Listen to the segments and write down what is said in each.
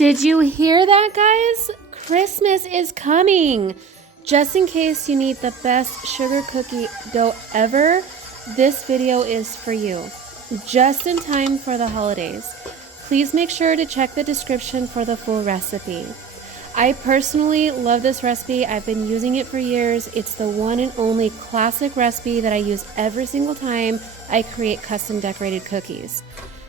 Did you hear that, guys? Christmas is coming. Just in case you need the best sugar cookie dough ever, this video is for you. Just in time for the holidays. Please make sure to check the description for the full recipe. I personally love this recipe. I've been using it for years. It's the one and only classic recipe that I use every single time I create custom decorated cookies.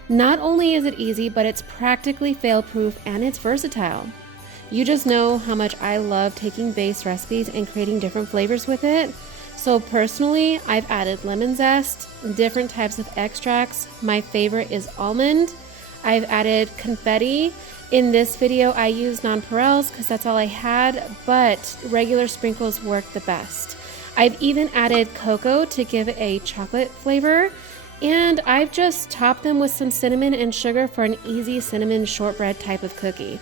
Not only is it easy, but it's practically fail-proof and it's versatile. You just know how much I love taking base recipes and creating different flavors with it. So personally, I've added lemon zest, different types of extracts. My favorite is almond. I've added confetti. In this video, I used nonpareils because that's all I had, but regular sprinkles work the best. I've even added cocoa to give it a chocolate flavor, and I've just topped them with some cinnamon and sugar for an easy cinnamon shortbread type of cookie.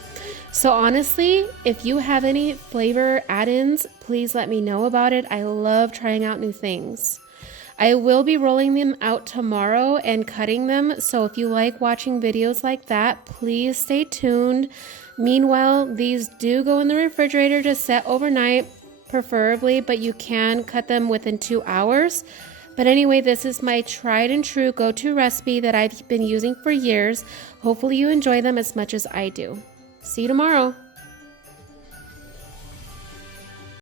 So honestly, if you have any flavor add-ins, please let me know about it. I love trying out new things. I will be rolling them out tomorrow and cutting them, so if you like watching videos like that, please stay tuned. Meanwhile, these do go in the refrigerator to set overnight, preferably, but you can cut them within 2 hours. But anyway, this is my tried and true go-to recipe that I've been using for years. Hopefully you enjoy them as much as I do. See you tomorrow.